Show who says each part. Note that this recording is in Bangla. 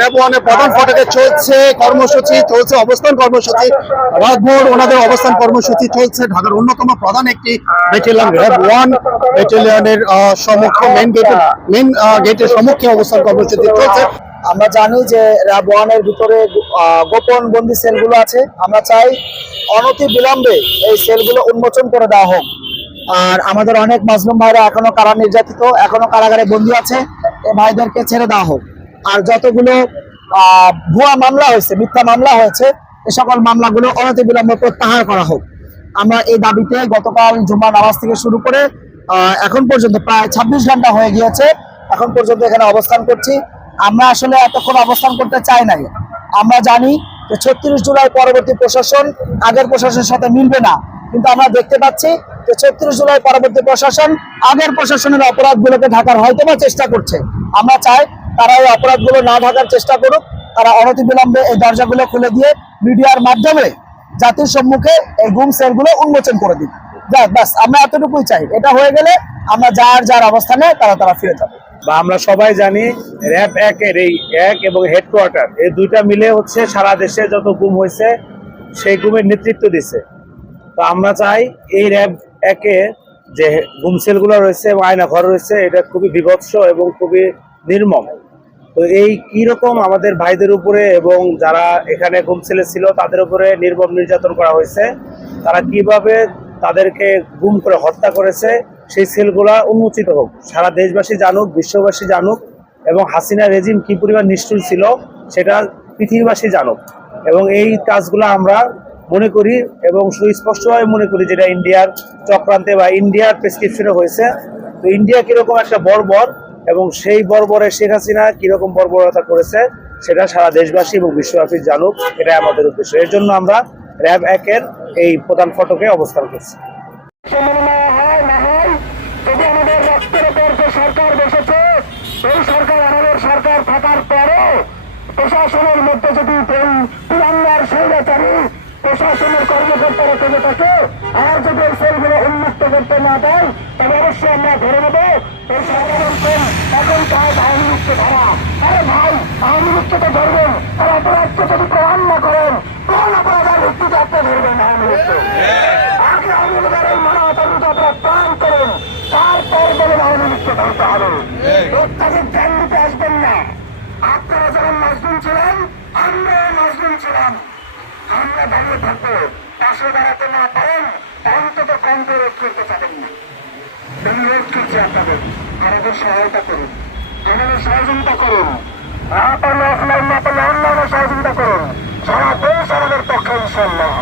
Speaker 1: র্যাব প্রধান চলছে কর্মসূচি, চলছে অবস্থান কর্মসূচি। অবস্থান কর্মসূচি চলছে। ঢাকার অন্যতম প্রধান একটি অবস্থান
Speaker 2: আমরা জানি যে র্যাব ওয়ানের ভিতরে গোপন বন্দি সেলগুলো আছে। আমরা চাই অনতি বিলম্বে এই সেলগুলো উন্মোচন করে দেওয়া হোক। আর আমাদের অনেক মাজলুম ভাইরা এখনও কারা নির্যাতিত এখনও কারাগারে বন্দী আছে। এই ভাইদেরকে ছেড়ে দেওয়া হোক। আর যতগুলো ভুয়া মামলা হয়েছে, মিথ্যা মামলা হয়েছে, এ সকল মামলাগুলো অনতি বিলম্বে প্রত্যাহার করা হোক। আমরা এই দাবিতে গতকাল জুমা নামাজ থেকে শুরু করে এখন পর্যন্ত প্রায় ছাব্বিশ ঘণ্টা হয়ে গিয়েছে, এখন পর্যন্ত এখানে অবস্থান করছি। আমরা আসলে এতক্ষণ অবস্থান করতে চাই নাই। আমরা জানি যে ছত্রিশ জুলাই পরবর্তী প্রশাসন, আগের প্রশাসনের সাথে মিলবে না। কিন্তু আমরা দেখতে পাচ্ছি যে ছত্রিশ জুলাই পরবর্তী প্রশাসন আগের প্রশাসনের অপরাধগুলোকে ঢাকার হয়তো চেষ্টা করছে। আমরা চাই তারা এই অপরাধগুলো না ঢাকার চেষ্টা করুক, তারা অনতিবিলম্বে এই দরজাগুলো খুলে দিয়ে মিডিয়ার মাধ্যমে জাতির সম্মুখে এই গুম সেলগুলো উন্মোচন করে দিক। যাক, ব্যাস, আমরা এতটুকুই চাই। এটা হয়ে গেলে আমরা যার যার অবস্থানে তারা তারা ফিরে যাবে।
Speaker 3: বা আমরা সবাই জানি, র্যাব একের এই এক এবং হেডকোয়ার্টার, এই দুইটা মিলে হচ্ছে সারা দেশে যত গুম হয়েছে, সেই গুমের নেতৃত্ব দিছে। তো আমরা চাই এই র্যাব একে যে গুম সেলগুলো রয়েছে এবং আয়না ঘর রয়েছে, এটা খুবই বিভৎস এবং খুবই নির্মম। তো এই কীরকম আমাদের ভাইদের উপরে এবং যারা এখানে গুম সেলে ছিল, তাদের উপরে নির্মম নির্যাতন করা হয়েছে? তারা কীভাবে তাদেরকে গুম করে হত্যা করেছে? সেই সেলগুলা উন্মোচিত হোক। সারা দেশবাসী জানুক, বিশ্ববাসী জানুক এবং হাসিনা রেজিম কি পরিমাণ নিষ্ঠুর ছিল সেটা পৃথিবীবাসী জানুক। এবং এই কাজগুলো আমরা মনে করি এবং সুস্পষ্টভাবে মনে করি যেটা ইন্ডিয়ার চক্রান্তে বা ইন্ডিয়ার প্রেসক্রিপশনে হয়েছে। তো ইন্ডিয়া কীরকম একটা বর্বর এবং সেই বর্বরে শেখ হাসিনা কীরকম বর্বরতা করেছে, সেটা সারা দেশবাসী এবং বিশ্বব্যাপী জানুক। এটাই আমাদের উদ্দেশ্য। এর জন্য আমরা র্যাব একের এই প্রধান ফটকে অবস্থান করছি।
Speaker 4: সরকার থাকার পরে প্রশাসনের মধ্যে যদি এই তিরঙ্গার স্বৈরাচারী প্রশাসনের কর্মকর্তারা থেকে থাকে আর যদি এই সেলগুলো উন্মুক্ত করতে না দেয় তবে অবশ্যই আমরা ধরে নেব। এই সাধারণ সেল এখন কাজ আইনি লীগকে ধরা। আরে ভাই আইনি লীগকে তো ধরবেন। আর অপরাধকে যদি প্রমাণ না করেন কোন অপরাধের ভিত্তিতে আপনি ধরবেন আইনি লীগকে আগে আওয়ামী লীগের এই মানবতার বিরুদ্ধে আপনারা প্রাণ করেন। তারপর বলেন আওয়ামী লীগকে ধরতে হবে। প্রত্যাগে জ্ঞান দিতে আসবেন না আপনারা যখন মজলুম ছিলেন আমরা মজলুম ছিলাম আমরা দাঁড়িয়ে থাকব, পাশে দাঁড়াতে না পারেন, অন্তত কমকে রোধ করতে পারেন না। অনুরোধ করছি আপনাদের, আমাদের সহায়তা করুন। আমাদের সহযোগিতা করুন। না পারলে অফলাইন না পারলে অনলাইনে সহযোগিতা করুন। সারা দেশ আমাদের পক্ষে ইনশাল্লাহ